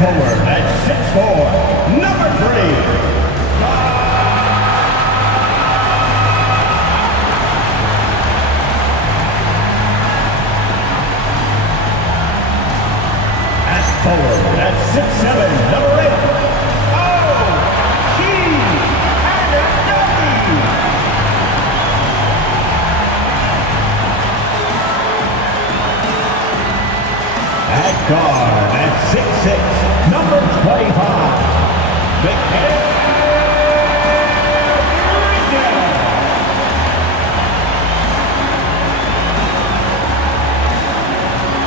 forward at 6'4", number 3. Forward at 6'7", number 8. Oh, cheese and a doggy. At guard at 6'6", number 25.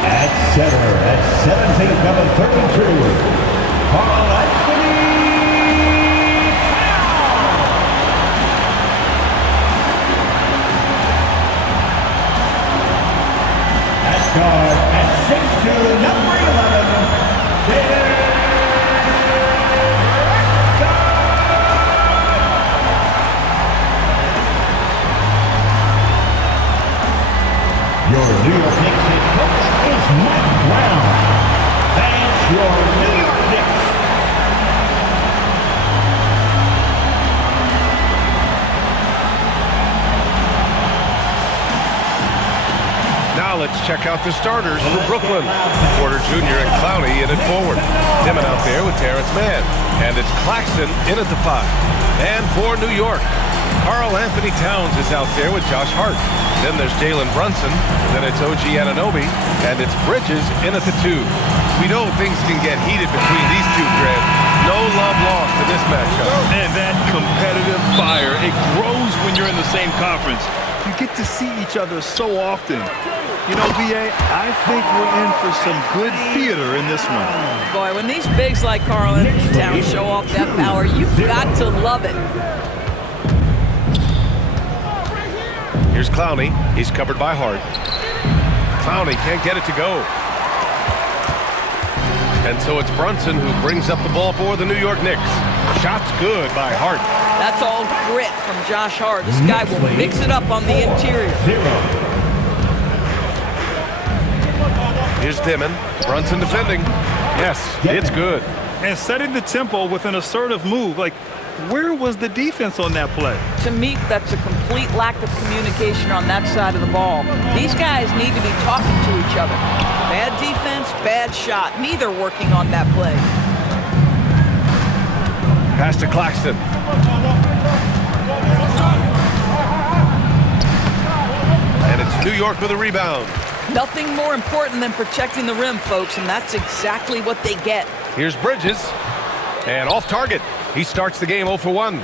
At center at 17, number 32, Carl Anthony Towns. At guard at 6'2", number 11, your New York Knicks head coach is Mike Brown. That's your New York Knicks. Now let's check out the starters for Brooklyn. Porter Jr. and Clowney in at forward. Dimon out there with Terrence Mann. And it's Claxton in at the 5. And for New York, Karl Anthony Towns is out there with Josh Hart. Then there's Jalen Brunson, then it's OG Anunoby, and it's Bridges in at the 2. We know things can get heated between these two, Grant. No love lost in this matchup. And that competitive fire, it grows when you're in the same conference. You get to see each other so often. You know, B.A., I think we're in for some good theater in this one. Boy, when these bigs like Karl Anthony Towns show off that power, you've got to love it. Here's Clowney. He's covered by Hart. Clowney can't get it to go. And so it's Brunson who brings up the ball for the New York Knicks. Shot's good by Hart. That's all grit from Josh Hart. This guy will mix it up on the interior. Here's Dimon. Brunson defending. Yes, it's good. And setting the tempo with an assertive move. Like, where was the defense on that play? To me, that's a complete lack of communication on that side of the ball. These guys need to be talking to each other. Bad defense, bad shot. Neither working on that play. Pass to Claxton. And it's New York with a rebound. Nothing more important than protecting the rim, folks, and that's exactly what they get. Here's Bridges. And off target. He starts the game 0 for 1.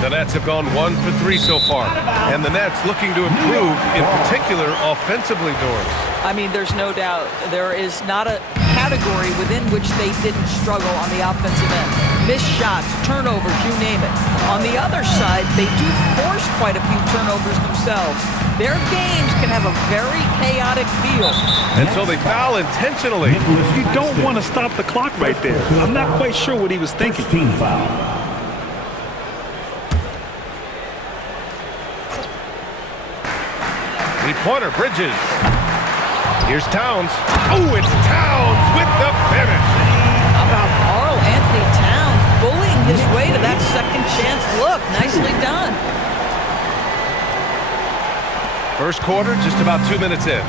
The Nets have gone 1 for 3 so far. And the Nets looking to improve, in particular, offensively, Doris. I mean, there's no doubt there is not a category within which they didn't struggle on the offensive end. Missed shots, turnovers, you name it. On the other side, they do force quite a few turnovers themselves. Their games can have a very chaotic feel. And so they foul intentionally. You don't want to stop the clock right there. I'm not quite sure what he was thinking. Team foul. Three-pointer, Bridges. Here's Towns. Oh, it's Towns with the finish. How about Karl Anthony Towns bullying his way to that second chance look? Nicely done. First quarter, just about 2 minutes in.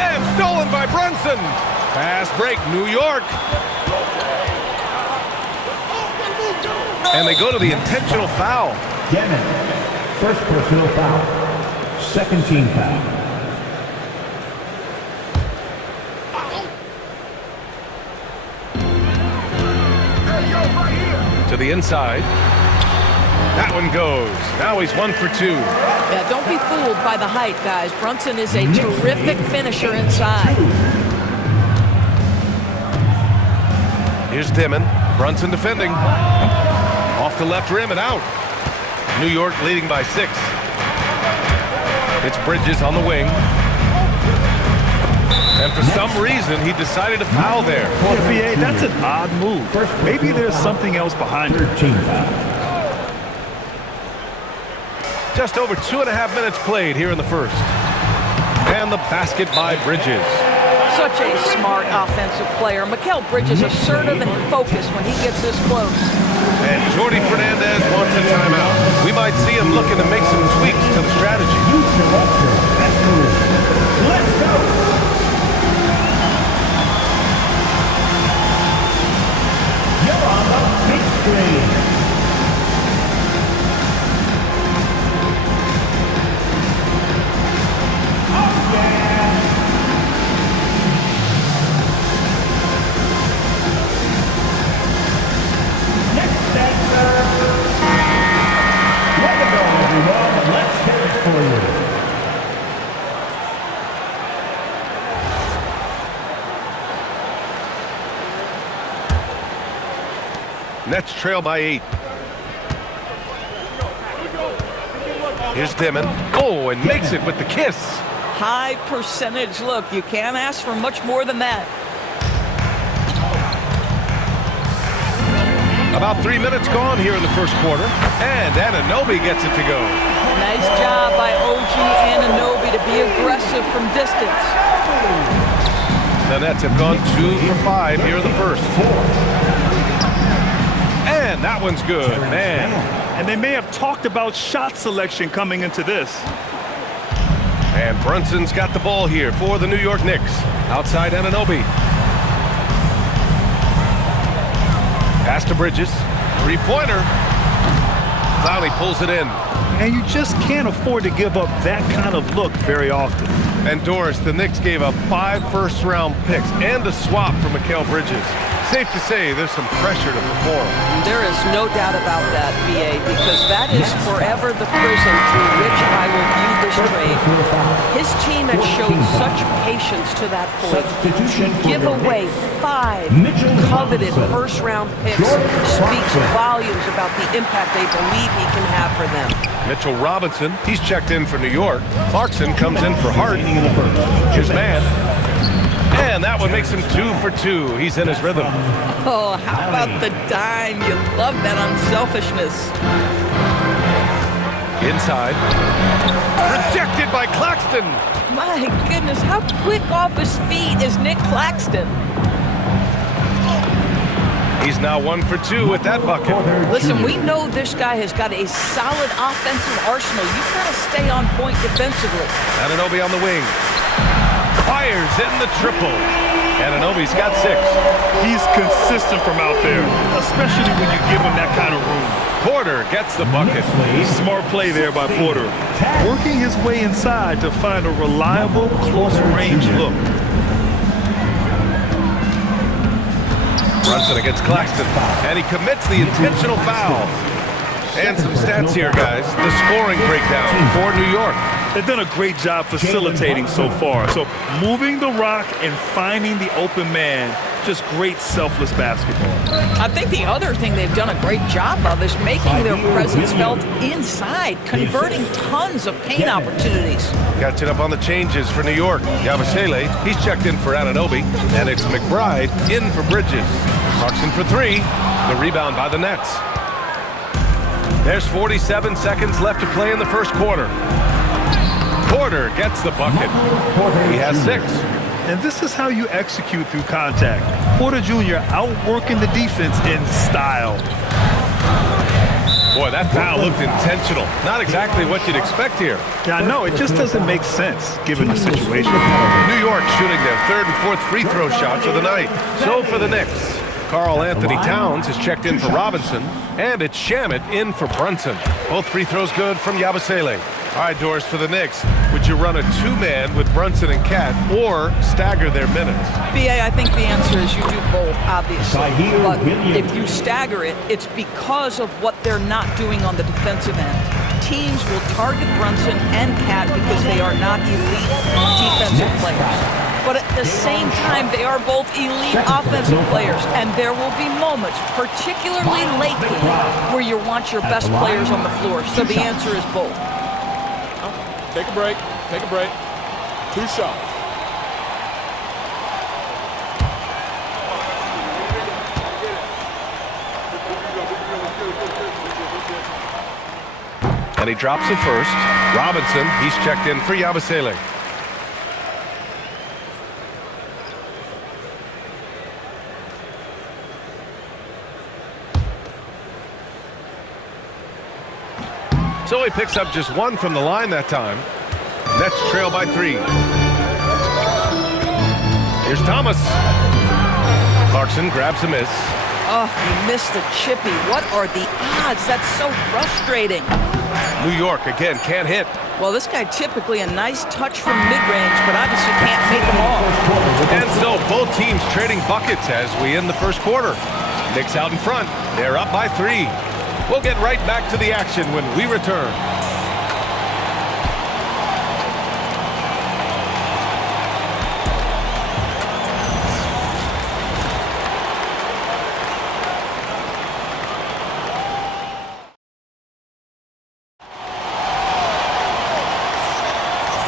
And stolen by Brunson. Fast break, New York. And they go to the intentional foul. Demon, first personal foul. Second team foul. To the inside. That one goes. Now he's 1 for 2. Yeah, don't be fooled by the height, guys. Brunson is a terrific finisher inside. Here's Dimon. Brunson defending. Off the left rim and out. New York leading by 6. It's Bridges on the wing. And for some reason, he decided to foul there. Yeah, B.A., that's an odd move. Maybe there's something else behind it. Third team foul. Just over 2.5 minutes played here in the first. And the basket by Bridges. Such a smart offensive player. Mikal Bridges assertive and focused when he gets this close. And Jordi Fernandez wants a timeout. We might see him looking to make some tweaks to the strategy. You select your best move. Let's go. You're on the big screen. Oh, yeah. Next dancer. Way to go, everyone. Let's hear it for you. Nets trail by 8. Here's Dimon. Oh, and makes it with the kiss. High percentage look. You can't ask for much more than that. About 3 minutes gone here in the first quarter. And Anunoby gets it to go. Nice job by OG Anunoby to be aggressive from distance. The Nets have gone 2 for 5 here in the first. And that one's good, man. And they may have talked about shot selection coming into this. And Brunson's got the ball here for the New York Knicks. Outside Anunoby. Pass to Bridges. Three-pointer. Clowney pulls it in. And you just can't afford to give up that kind of look very often. And Doris, the Knicks gave up 5 first-round picks and a swap for Mikal Bridges. Safe to say there's some pressure to perform. There is no doubt about that, VA, because that is forever the prism through which I will view this trade. His team had showed such patience to that point. To give away 5 coveted first-round picks speaks volumes about the impact they believe he can have for them. Mitchell Robinson, he's checked in for New York. Clarkson comes in for Hart. His man. And that one makes him 2 for 2. He's in his rhythm. Oh, how about the dime? You love that unselfishness. Inside. Rejected by Claxton. My goodness, how quick off his feet is Nick Claxton? He's now 1 for 2 with that bucket. Listen, we know this guy has got a solid offensive arsenal. You've got to stay on point defensively. Anunoby on the wing. Fires in the triple. Anunoby's got 6. He's consistent from out there, especially when you give him that kind of room. Porter gets the bucket. Smart play there by Porter. Working his way inside to find a reliable, close-range look. Brunson against Claxton. And he commits the intentional foul. And some stats here, guys. The scoring breakdown for New York. They've done a great job facilitating so far. So moving the rock and finding the open man, just great selfless basketball. I think the other thing they've done a great job of is making their presence felt inside, converting tons of paint opportunities. Catching up on the changes for New York. Yabusele, he's checked in for Anunoby. And it's McBride in for Bridges. Clarkson for 3. The rebound by the Nets. There's 47 seconds left to play in the first quarter. Porter gets the bucket. He has 6. And this is how you execute through contact. Porter Jr. outworking the defense in style. Boy, that foul looked intentional. Not exactly what you'd expect here. Yeah, I know. It just doesn't make sense given the situation. New York shooting their 3rd and 4th free throw shots of the night. So for the Knicks, Karl Anthony Towns has checked in for Robinson, and it's Shamet in for Brunson. Both free throws good from Yabusele. All right, Doris, for the Knicks, would you run a 2-man with Brunson and Cat or stagger their minutes? BA, I think the answer is you do both, obviously. But if you stagger it, it's because of what they're not doing on the defensive end. Teams will target Brunson and Cat because they are not elite defensive players. But at the same time, they are both elite offensive players, and there will be moments, particularly late game, where you want your best players on the floor. So the answer is both. Take a break. Take a break. 2 shots. And he drops it first. Robinson, he's checked in for Yabusele. So he picks up just one from the line that time. Nets trail by 3. Here's Thomas. Clarkson grabs a miss. Oh, he missed the chippy. What are the odds? That's so frustrating. New York, again, can't hit. Well, this guy typically a nice touch from mid-range, but obviously can't make them all. And so both teams trading buckets as we end the first quarter. Knicks out in front. They're up by 3. We'll get right back to the action when we return.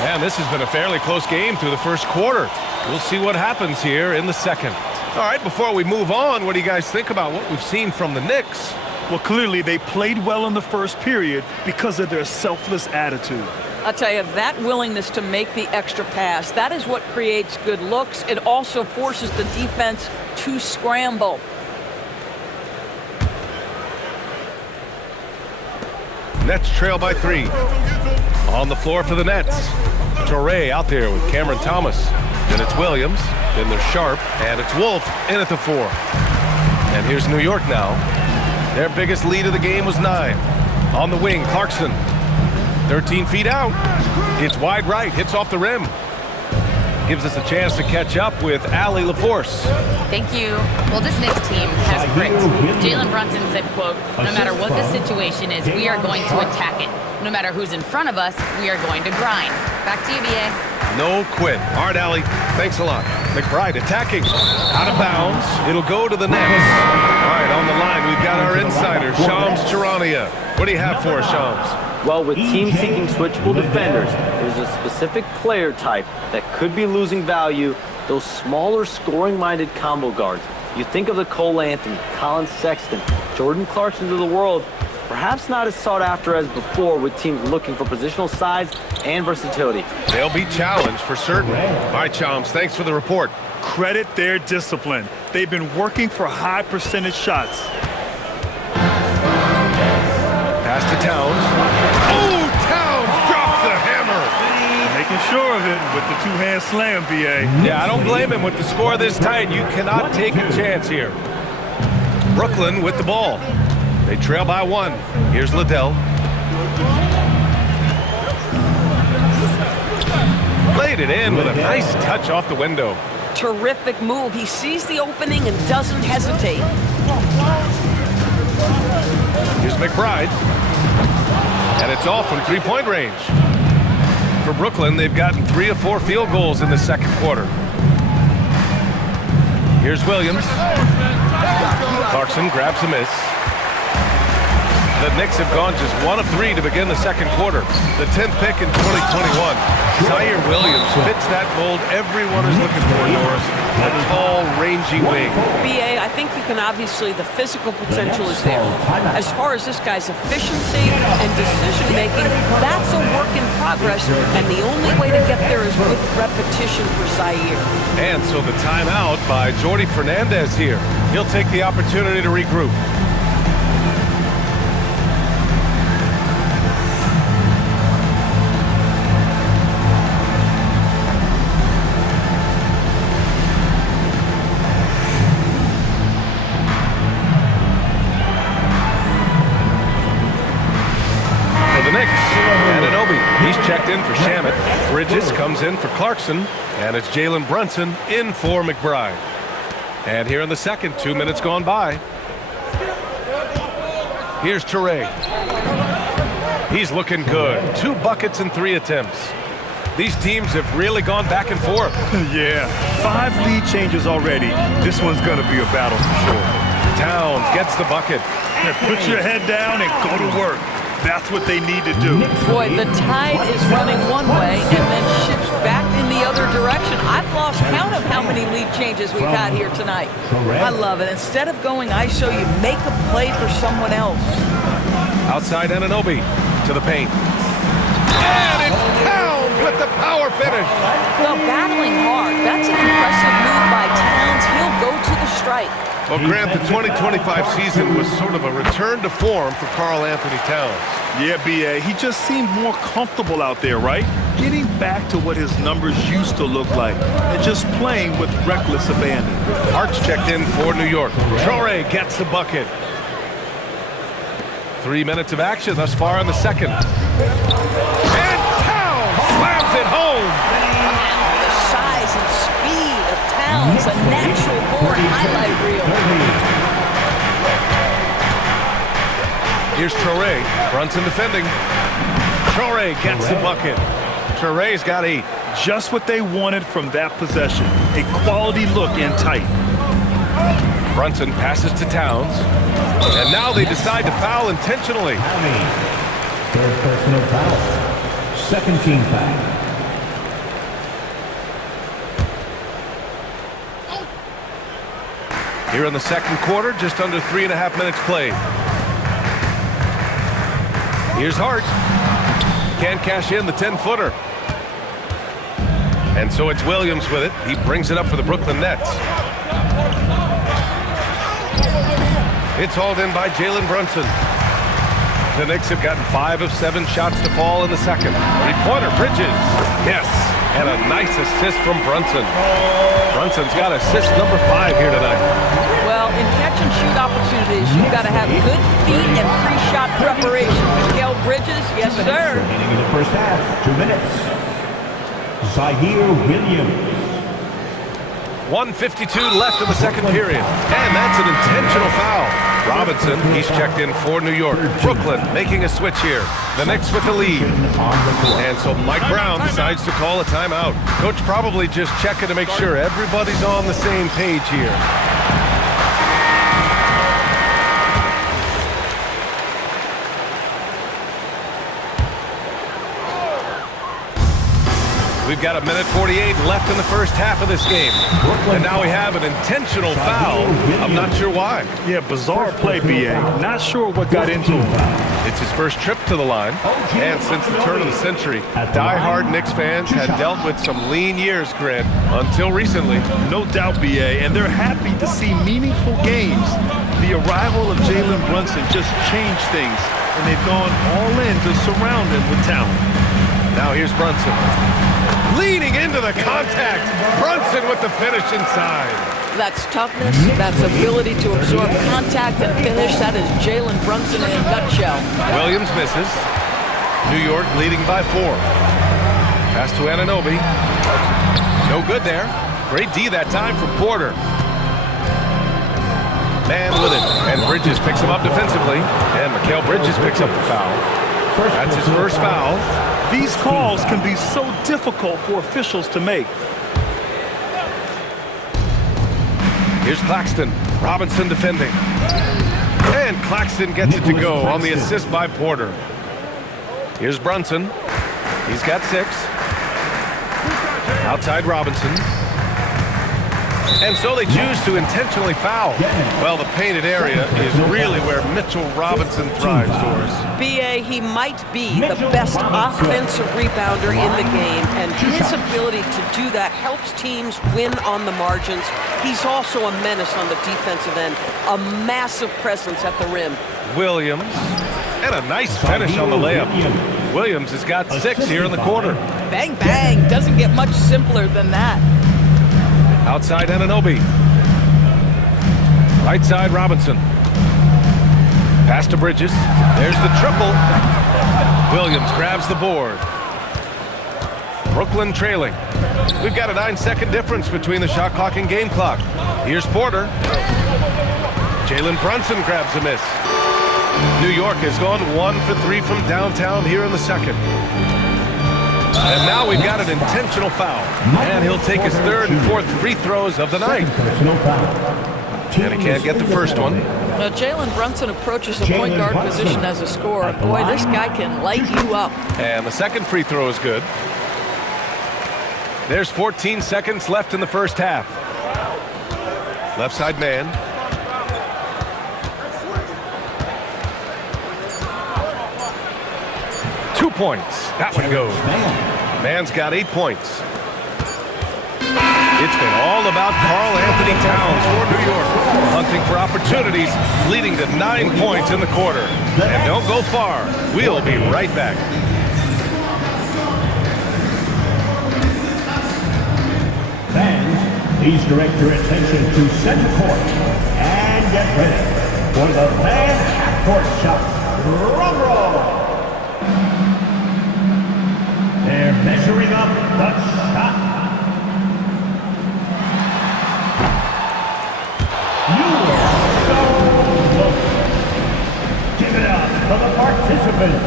And this has been a fairly close game through the first quarter. We'll see what happens here in the second. All right, before we move on, what do you guys think about what we've seen from the Knicks? Well, clearly they played well in the first period because of their selfless attitude. I'll tell you, that willingness to make the extra pass, that is what creates good looks. It also forces the defense to scramble. Nets trail by 3. On the floor for the Nets. Toure out there with Cameron Thomas. Then it's Williams. Then there's Sharp. And it's Wolf in at the 4. And here's New York now. Their biggest lead of the game was 9. On the wing, Clarkson. 13 feet out. It's wide right. Hits off the rim. Gives us a chance to catch up with Allie LaForce. Thank you. Well, this Knicks team has grit. Jalen Brunson said, quote, "No matter what the situation is, we are going to attack it. No matter who's in front of us, we are going to grind." Back to you, BA. No quit. All right, Allie. Thanks a lot. McBride attacking. Out of bounds. It'll go to the Nets. All right, on the line, we've got our insider, Shams Charania. What do you have for us, Shams? Well, with teams seeking switchable defenders, there's a specific player type that could be losing value, those smaller scoring-minded combo guards. You think of the Cole Anthony, Colin Sexton, Jordan Clarksons of the world, perhaps not as sought after as before with teams looking for positional size and versatility. They'll be challenged for certain. All right, Shams, thanks for the report. Credit their discipline. They've been working for high percentage shots. Pass to Towns. Oh, Towns drops the hammer. Making sure of it with the two-hand slam, BA. Yeah, I don't blame him with the score this tight. You cannot take a chance here. Brooklyn with the ball. They trail by 1. Here's Liddell. Played it in with a nice touch off the window. Terrific move. He sees the opening and doesn't hesitate. Here's McBride. And it's off from three-point range. For Brooklyn, they've gotten 3 of 4 field goals in the second quarter. Here's Williams. Clarkson grabs a miss. The Knicks have gone just 1 of 3 to begin the second quarter. The 10th pick in 2021. Zaire Williams fits that mold everyone is looking for, Norris. A tall, rangy wing. BA, I think you can obviously, the physical potential is there. As far as this guy's efficiency and decision-making, that's a work in progress, and the only way to get there is with repetition for Zaire. And so the timeout by Jordi Fernandez here. He'll take the opportunity to regroup. He's checked in for Shamet. Bridges comes in for Clarkson. And it's Jalen Brunson in for McBride. And here in the second, 2 minutes gone by. Here's Toure. He's looking good. 2 buckets and 3 attempts. These teams have really gone back and forth. Yeah, 5 lead changes already. This one's going to be a battle for sure. Towns gets the bucket. Put your head down and go to work. That's what they need to do. Boy, the tide is running one way and then shifts back in the other direction. I've lost count of how many lead changes we've had here tonight. I love it. Instead of going ISO, you make a play for someone else. Outside Anunoby to the paint. And it's Towns with the power finish. Well, battling hard. That's an impressive move by Towns. He'll go to the strike. Well, Grant, the 2025 season was sort of a return to form for Karl Anthony Towns. Yeah, B.A., he just seemed more comfortable out there, right? Getting back to what his numbers used to look like and just playing with reckless abandon. Hart's checked in for New York. Traore gets the bucket. 3 minutes of action thus far in the second. And Towns slams it home. The size and speed of Towns, a natural-born highlight reel. Here's Traore. Brunson defending. Traore gets the bucket. Traore's got 8. Just what they wanted from that possession. A quality look in tight. Brunson passes to Towns. And now they decide to foul intentionally. Third personal foul. Second team foul. Here in the second quarter, just under 3.5 minutes played. Here's Hart. Can't cash in the 10-footer. And so it's Williams with it. He brings it up for the Brooklyn Nets. It's hauled in by Jalen Brunson. The Knicks have gotten 5 of 7 shots to fall in the second. Three-pointer, Bridges. Yes, and a nice assist from Brunson. Brunson's got assist number 5 here tonight. Well, in catch-and-shoot opportunities, you've got to have good feet and pre-shot preparation. Mikal Bridges, yes, sir. Beginning of the first half, 2 minutes. Zaire Williams. 1:52 left in the second period. And that's an intentional foul. Robinson, he's checked in for New York. Brooklyn making a switch here. The Knicks with the lead. And so Mike Brown decides to call a timeout. Coach probably just checking to make sure everybody's on the same page here. We've got 1:48 left in the first half of this game. And now we have an intentional foul. I'm not sure why. Yeah, bizarre play, B.A. Not sure what got into him. It's his first trip to the line. And since the turn of the century, die-hard Knicks fans had dealt with some lean years, Grant, until recently. No doubt, B.A., and they're happy to see meaningful games. The arrival of Jalen Brunson just changed things, and they've gone all in to surround him with talent. Now here's Brunson. Leaning into the contact. Brunson with the finish inside. That's toughness. That's ability to absorb contact and finish. That is Jalen Brunson in a nutshell. Williams misses. New York leading by 4. Pass to Anunoby. No good there. Great D that time from Porter. Man with it. And Bridges picks him up defensively. And Mikal Bridges picks up the foul. That's his first foul. These calls can be so difficult for officials to make. Here's Claxton. Robinson defending. And Claxton gets it to go on the assist by Porter. Here's Brunson. He's got 6. Outside Robinson. And so they choose to intentionally foul. Well, the painted area is really where Mitchell Robinson thrives, Doris. B.A., he might be the best offensive rebounder in the game, and his ability to do that helps teams win on the margins. He's also a menace on the defensive end, a massive presence at the rim. Williams, and a nice finish on the layup. Williams has got 6 here in the quarter. Bang, bang. Doesn't get much simpler than that. Outside Anunoby. Right side Robinson. Pass to Bridges. There's the triple. Williams grabs the board. Brooklyn trailing. We've got a 9-second difference between the shot clock and game clock. Here's Porter. Jalen Brunson grabs a miss. New York has gone 1 for 3 from downtown here in the second. And now we've got an intentional foul. And he'll take his 3rd and 4th free throws of the night. And he can't get the first one. Now, Jalen Brunson approaches the point guard position as a scorer. Boy, this guy can light you up. And the second free throw is good. There's 14 seconds left in the first half. Left side man. Two points. That one goes. Man's got 8 points. It's been all about Karl Anthony Towns for New York, hunting for opportunities, leading to 9 points in the quarter. And don't go far. We'll be right back. Fans, please direct your attention to center court and get ready for the fan half-court shot. Drum roll! They're measuring up the shot. You are so close. Give it up for the participants.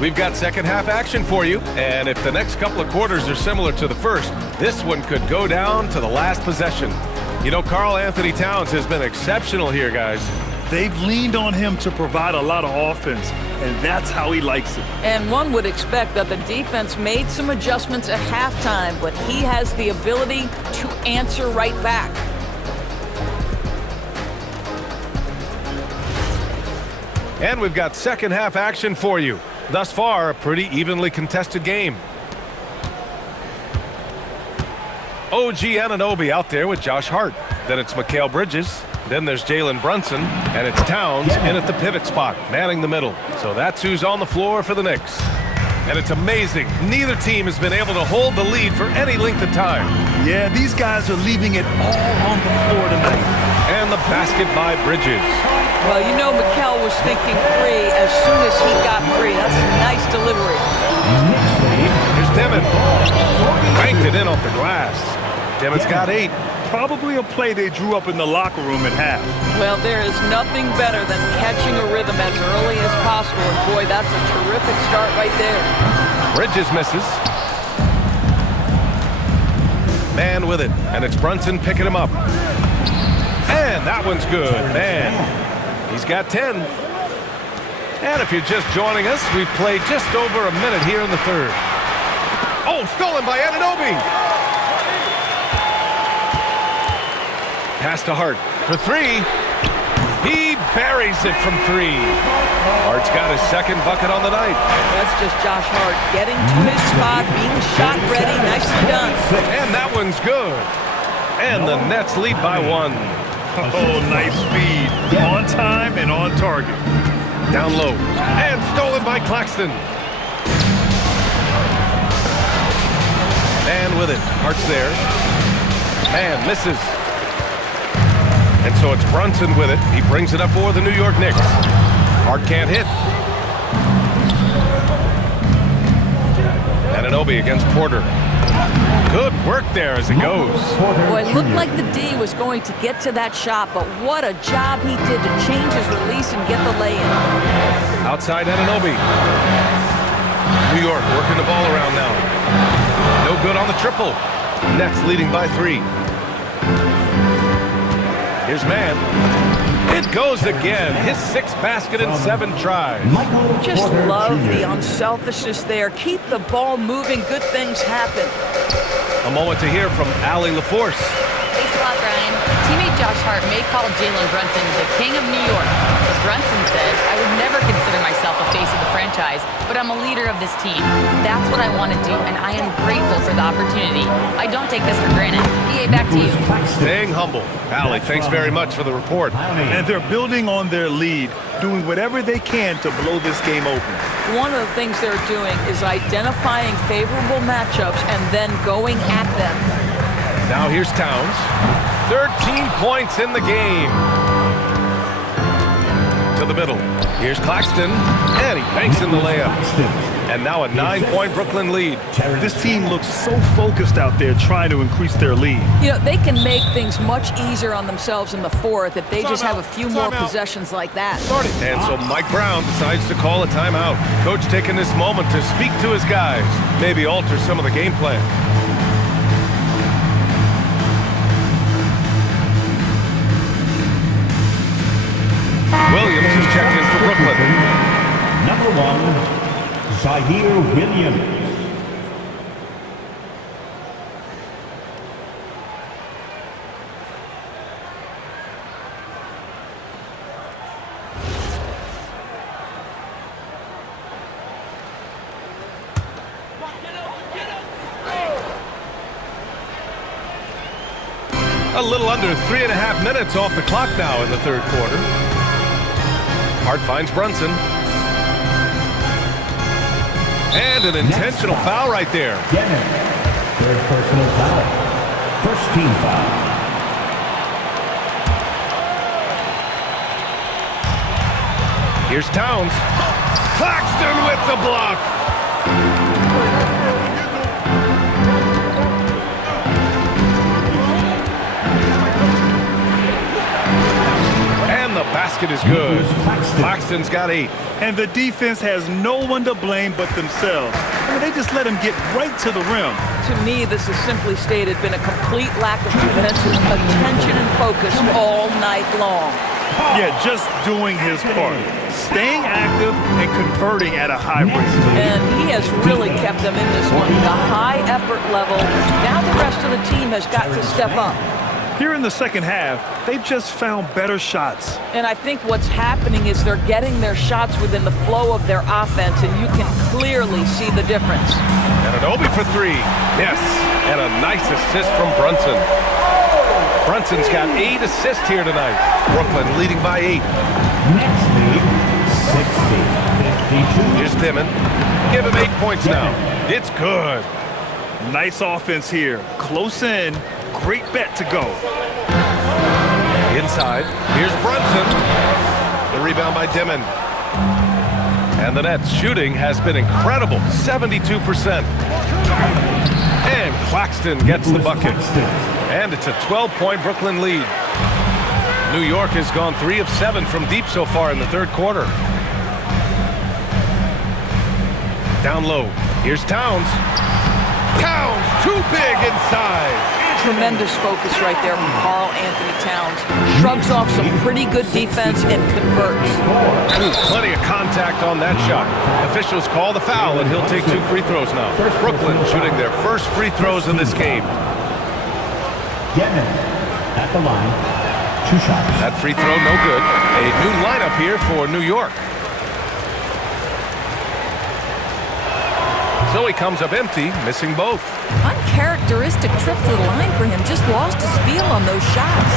We've got second half action for you, and if the next couple of quarters are similar to the first, this one could go down to the last possession. You know, Karl Anthony Towns has been exceptional here, guys. They've leaned on him to provide a lot of offense, and that's how he likes it. And one would expect that the defense made some adjustments at halftime, but he has the ability to answer right back. And we've got second half action for you. Thus far, a pretty evenly contested game. OG Anunoby out there with Josh Hart. Then it's Mikal Bridges. Then there's Jalen Brunson. And it's Towns in at the pivot spot, manning the middle. So that's who's on the floor for the Knicks. And it's amazing. Neither team has been able to hold the lead for any length of time. Yeah, these guys are leaving it all on the floor tonight. And the basket by Bridges. Well, you know Mikal was thinking three as soon as he got free. That's a nice delivery. Here's Demon. Banked it in off the glass. Demon's got 8. Probably a play they drew up in the locker room at half. Well, there is nothing better than catching a rhythm as early as possible. And boy, that's a terrific start right there. Bridges misses. Man with it, and it's Brunson picking him up. And that one's good, man. He's got 10. And if you're just joining us, we've played just over a minute here in the third. Oh, stolen by Anunoby. Pass to Hart for 3. He buries it from 3. Hart's got his second bucket on the night. That's just Josh Hart getting to his spot, being shot ready. Nicely done. And that one's good. And the Nets lead by 1. Oh, nice feed. On time and on target. Down low. And stolen by Claxton. Man with it. Hart's there. Man misses. And so it's Brunson with it. He brings it up for the New York Knicks. Hart can't hit. Anunoby against Porter. Good work there as it goes. Boy, it looked like the D was going to get to that shot, but what a job he did to change his release and get the lay-in. Outside Anunoby. New York working the ball around now. No good on the triple. Nets leading by 3. Here's Man. It goes again. His 6th basket in 7 tries. Just love the unselfishness there. Keep the ball moving. Good things happen. A moment to hear from Allie LaForce. Thanks a lot, Brian. Teammate Josh Hart may call Jalen Brunson the king of New York. But Brunson says, I would never consider myself a face of the franchise, but I'm a leader of this team. That's what I want to do, and I am grateful for the opportunity. I don't take this for granted. EA, back to you. Staying humble. Allie, thanks very much for the report. And they're building on their lead, doing whatever they can to blow this game open. One of the things they're doing is identifying favorable matchups and then going at them. Now here's Towns. 13 points in the game. to the middle. Here's Claxton, and he banks in the layup. And now a 9-point Brooklyn lead. This team looks so focused out there trying to increase their lead. You know, they can make things much easier on themselves in the fourth if they just have a few more possessions like that. And so Mike Brown decides to call a timeout. Coach taking this moment to speak to his guys, maybe alter some of the game plan. Williams is checked in for Brooklyn. Number 1, Zaire Williams. A little under 3.5 minutes off the clock now in the third quarter. Hart finds Brunson. And an intentional foul right there. Denner, third personal foul. First team foul. Here's Towns. Claxton with the block. And the basket is good. Claxton's got 8. And the defense has no one to blame but themselves. I mean, they just let him get right to the rim. To me, this has simply stated been a complete lack of defensive attention and focus all night long. Yeah, just doing his part. Staying active and converting at a high rate. And he has really kept them in this one. The high effort level. Now the rest of the team has got to step up. Here in the second half, they've just found better shots. And I think what's happening is they're getting their shots within the flow of their offense, and you can clearly see the difference. And an Obi for 3. Yes, and a nice assist from Brunson. Brunson's got 8 assists here tonight. Brooklyn leading by 8. Next lead, 60-52. Here's Dimon. Give him 8 points now. It's good. Nice offense here. Close in. Great bet to go. Inside, here's Brunson. The rebound by Dimon. And the Nets shooting has been incredible, 72%. And Claxton gets the bucket. And it's a 12-point Brooklyn lead. New York has gone 3 of 7 from deep so far in the third quarter. Down low, here's Towns. Towns, too big inside. Tremendous focus right there from Karl Anthony Towns. Shrugs off some pretty good defense and converts. Ooh, plenty of contact on that shot. Officials call the foul, and he'll take 2 free throws now. Brooklyn shooting their first free throws in this game. Denner at the line. 2 shots. That free throw no good. A new lineup here for New York. So he comes up empty, missing both. Uncharacteristic trip to the line for him. Just lost his feel on those shots.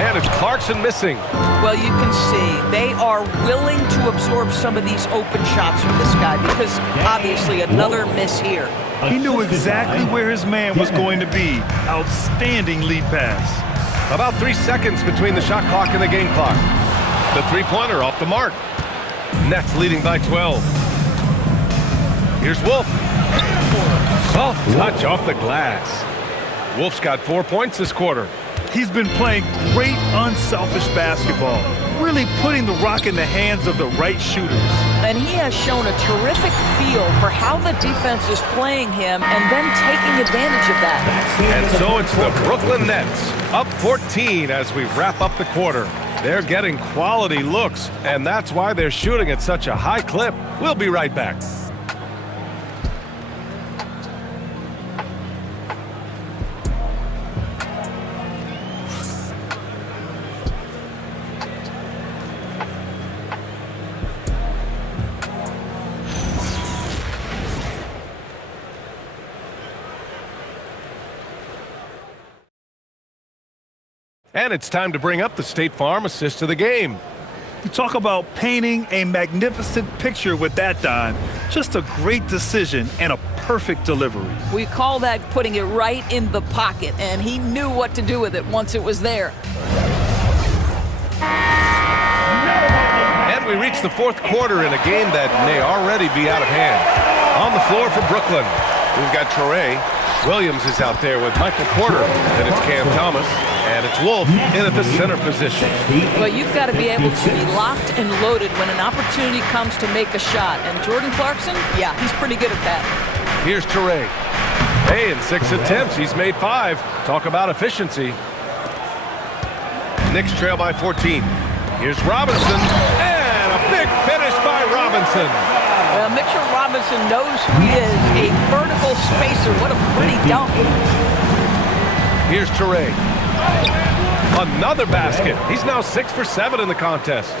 And it's Clarkson missing. Well, you can see they are willing to absorb some of these open shots from this guy because obviously another miss here. He knew exactly where his man was going to be. Outstanding lead pass. About 3 seconds between the shot clock and the game clock. The three-pointer off the mark. Nets leading by 12. Here's Wolf. Soft touch off the glass. Wolf's got 4 points this quarter. He's been playing great, unselfish basketball, really putting the rock in the hands of the right shooters. And he has shown a terrific feel for how the defense is playing him and then taking advantage of that. And so it's the Brooklyn Nets, up 14 as we wrap up the quarter. They're getting quality looks, and that's why they're shooting at such a high clip. We'll be right back. And it's time to bring up the State Farm assist of the game. You talk about painting a magnificent picture with that, Don. Just a great decision and a perfect delivery. We call that putting it right in the pocket, and he knew what to do with it once it was there. And the fourth quarter in a game that may already be out of hand. On the floor for Brooklyn, we've got Traore. Williams is out there with Michael Porter, and it's Cam Thomas, and it's Wolf in at the center position. But you've got to be able to be locked and loaded when an opportunity comes to make a shot. And Jordan Clarkson, yeah, he's pretty good at that. Here's Traore. Hey, in 6 attempts, he's made 5. Talk about efficiency. Knicks trail by 14. Here's Robinson, and a big finish by Robinson. Mitchell Robinson knows who he is, a vertical spacer. What a pretty dunk. Here's Traore. Another basket. He's now 6 for 7 in the contest.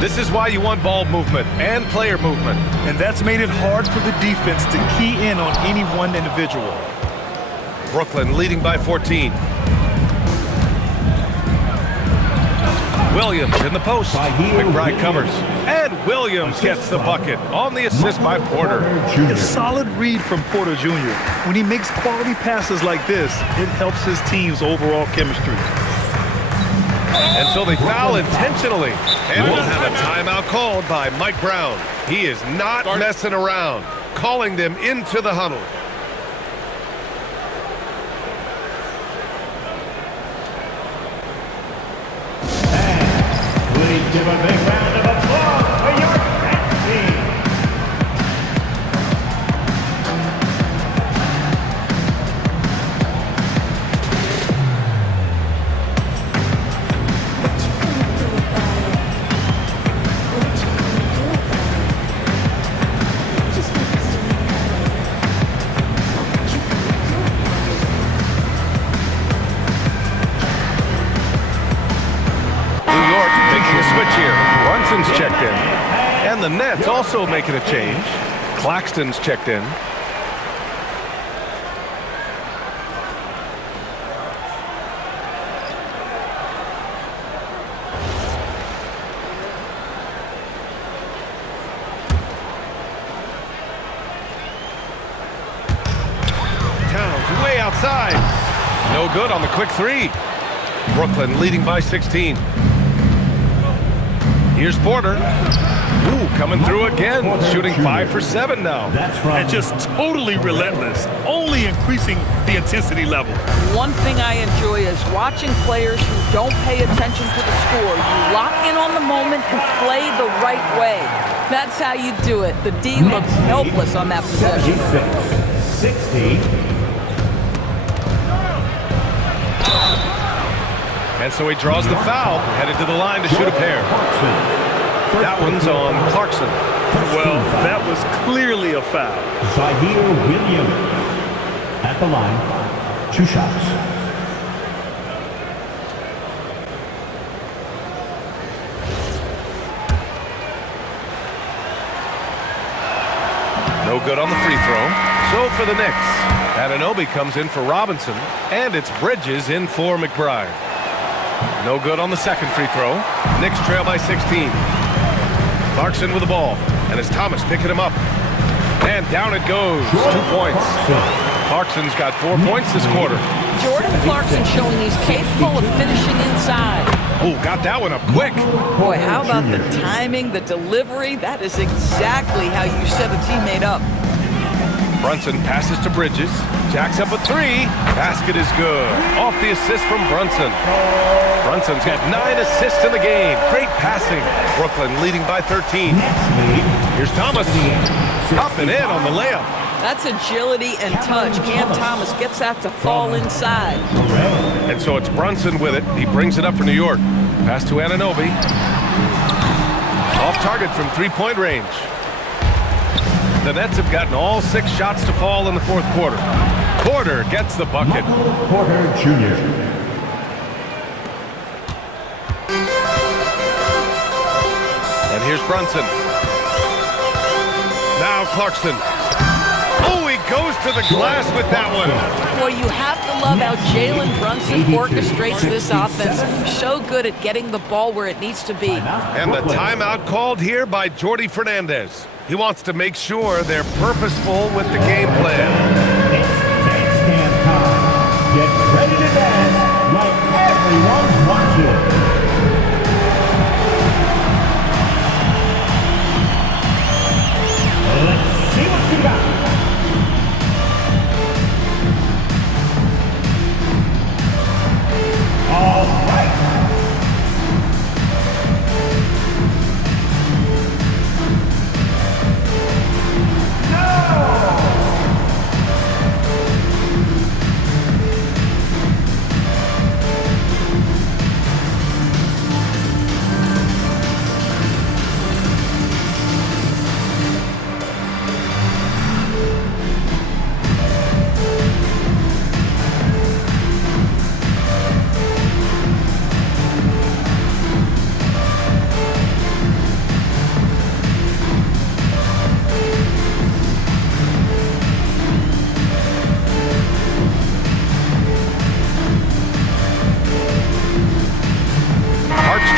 This is why you want ball movement and player movement. And that's made it hard for the defense to key in on any one individual. Brooklyn leading by 14. Williams in the post. McBride covers. And Williams gets the bucket on the assist by Porter. A solid read from Porter Jr. When he makes quality passes like this, it helps his team's overall chemistry. And so they foul intentionally. And we'll have a timeout called by Mike Brown. He is not messing around, calling them into the huddle. Please give a big round of applause for your next team. Switch here. Brunson's checked in. And the Nets also making a change. Claxton's checked in. Towns way outside. No good on the quick 3. Brooklyn leading by 16. Here's Porter. Ooh, coming through again. Shooting 5 for 7 now. And just totally relentless, only increasing the intensity level. One thing I enjoy is watching players who don't pay attention to the score. You lock in on the moment and play the right way. That's how you do it. The D looks helpless on that possession. 60. And so he draws the foul, headed to the line to shoot a pair. That one's on Clarkson. Well, that was clearly a foul. Zaire Williams at the line. 2 shots. No good on the free throw. So for the Knicks, Anunoby comes in for Robinson, and it's Bridges in for McBride. No good on the second free throw. Knicks trail by 16. Clarkson with the ball, and it's Thomas picking him up. And down it goes. 2 points. Clarkson's got 4 points this quarter. Jordan Clarkson showing he's capable of finishing inside. Oh, got that one up quick. Boy, how about the timing, the delivery? That is exactly how you set a teammate up. Brunson passes to Bridges. Jacks up a 3. Basket is good. Off the assist from Brunson. Brunson's got 9 assists in the game. Great passing. Brooklyn leading by 13. Here's Thomas. Up and in on the layup. That's agility and touch. Cam Thomas gets that to fall inside. And so it's Brunson with it. He brings it up for New York. Pass to Anunoby. Off target from 3-point range. The Nets have gotten all 6 shots to fall in the fourth quarter. Porter gets the bucket. Porter Jr. And here's Brunson. Now Clarkson. Oh, he goes to the glass with that one. Boy, you have to love how Jalen Brunson orchestrates this offense. So good at getting the ball where it needs to be. And the timeout called here by Jordi Fernandez. He wants to make sure they're purposeful with the game plan. It's dance camp time. Get ready to dance like everyone's watching.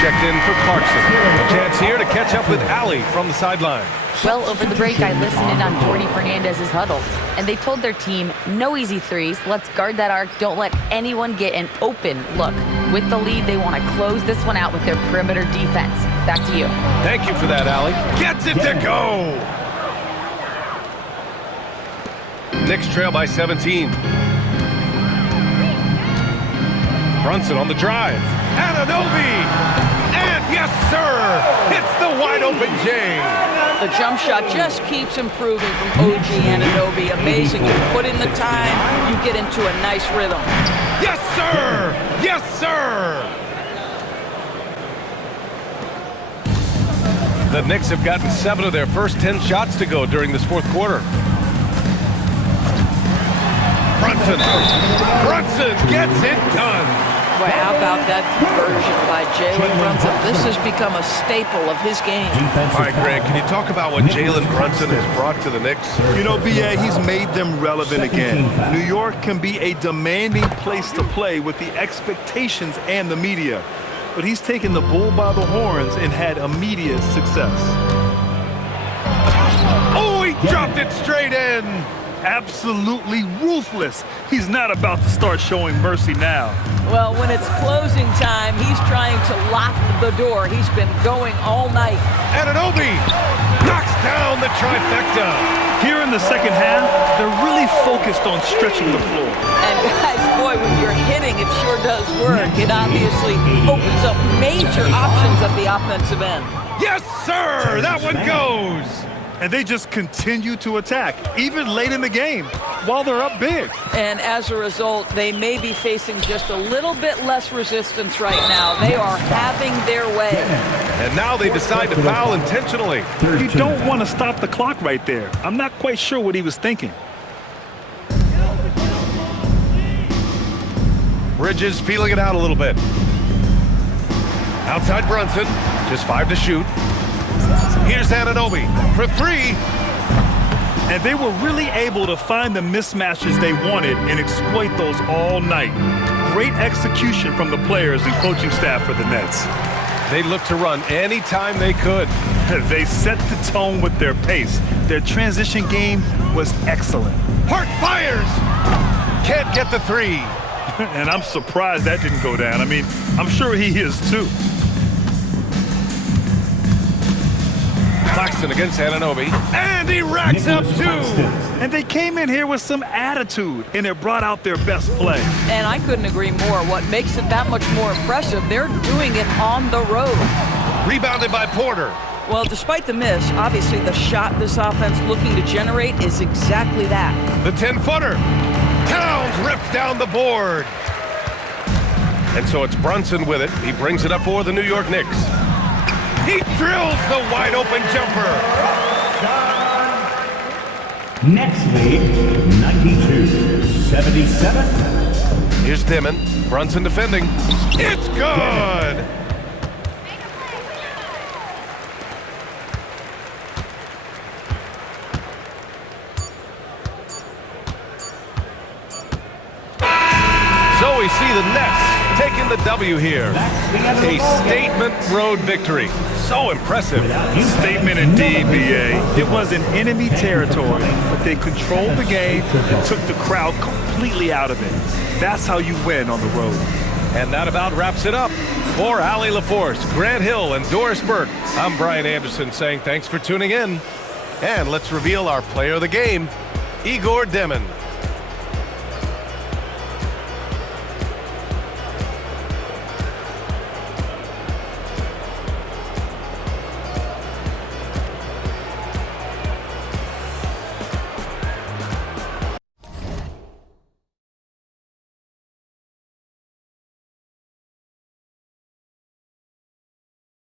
checked in for Clarkson. A chance here to catch up with Allie from the sideline. Well, over the break, I listened in on Jordy Fernandez's huddle, and they told their team, no easy threes, let's guard that arc, don't let anyone get an open look. With the lead, they want to close this one out with their perimeter defense. Back to you. Thank you for that, Allie. Gets it to go! Knicks trail by 17. Brunson on the drive. Anunoby! And yes, sir! Hits the wide open J. The jump shot just keeps improving from OG Anunoby. Amazing. You put in the time, you get into a nice rhythm. Yes, sir! Yes, sir! The Knicks have gotten 7 of their first 10 shots to go during this fourth quarter. Brunson gets it done. Boy, how about that conversion by Jalen Brunson? This has become a staple of his game. All right, Greg, can you talk about what Jalen Brunson has brought to the Knicks? You know, B.A., he's made them relevant again. New York can be a demanding place to play with the expectations and the media. But he's taken the bull by the horns and had immediate success. Oh, he dropped it straight in. Absolutely ruthless. He's not about to start showing mercy now. Well, when it's closing time, he's trying to lock the door. He's been going all night. Anunoby knocks down the trifecta. Here in the second half, they're really focused on stretching the floor. And guys, boy, when you're hitting, it sure does work. It obviously opens up major options at the offensive end. Yes, sir! That one goes. And they just continue to attack, even late in the game, while they're up big. And as a result, they may be facing just a little bit less resistance right now. They are having their way. And now they decide to foul intentionally. You don't want to stop the clock right there. I'm not quite sure what he was thinking. Bridges feeling it out a little bit. Outside Brunson, just 5 to shoot. Here's Anunoby for 3. And they were really able to find the mismatches they wanted and exploit those all night. Great execution from the players and coaching staff for the Nets. They looked to run anytime they could. They set the tone with their pace. Their transition game was excellent. Hart fires! Can't get the 3. And I'm surprised that didn't go down. I mean, I'm sure he is too. Claxton against Anunoby, and he racks up 2. And they came in here with some attitude, and it brought out their best play. And I couldn't agree more. What makes it that much more impressive, they're doing it on the road. Rebounded by Porter. Well, despite the miss, obviously the shot this offense looking to generate is exactly that. The 10-footer. Towns ripped down the board. And so it's Brunson with it. He brings it up for the New York Knicks. He drills the wide-open jumper. Next lead, 92-77. Here's Dimon. Brunson defending. It's good! So we see the Nets taking the W here. A statement road victory. So impressive. Statement indeed, B.A. It was in enemy territory, but they controlled the game and took the crowd completely out of it. That's how you win on the road. And that about wraps it up. For Allie LaForce, Grant Hill, and Doris Burke, I'm Brian Anderson saying thanks for tuning in. And let's reveal our player of the game, Igor Dimon.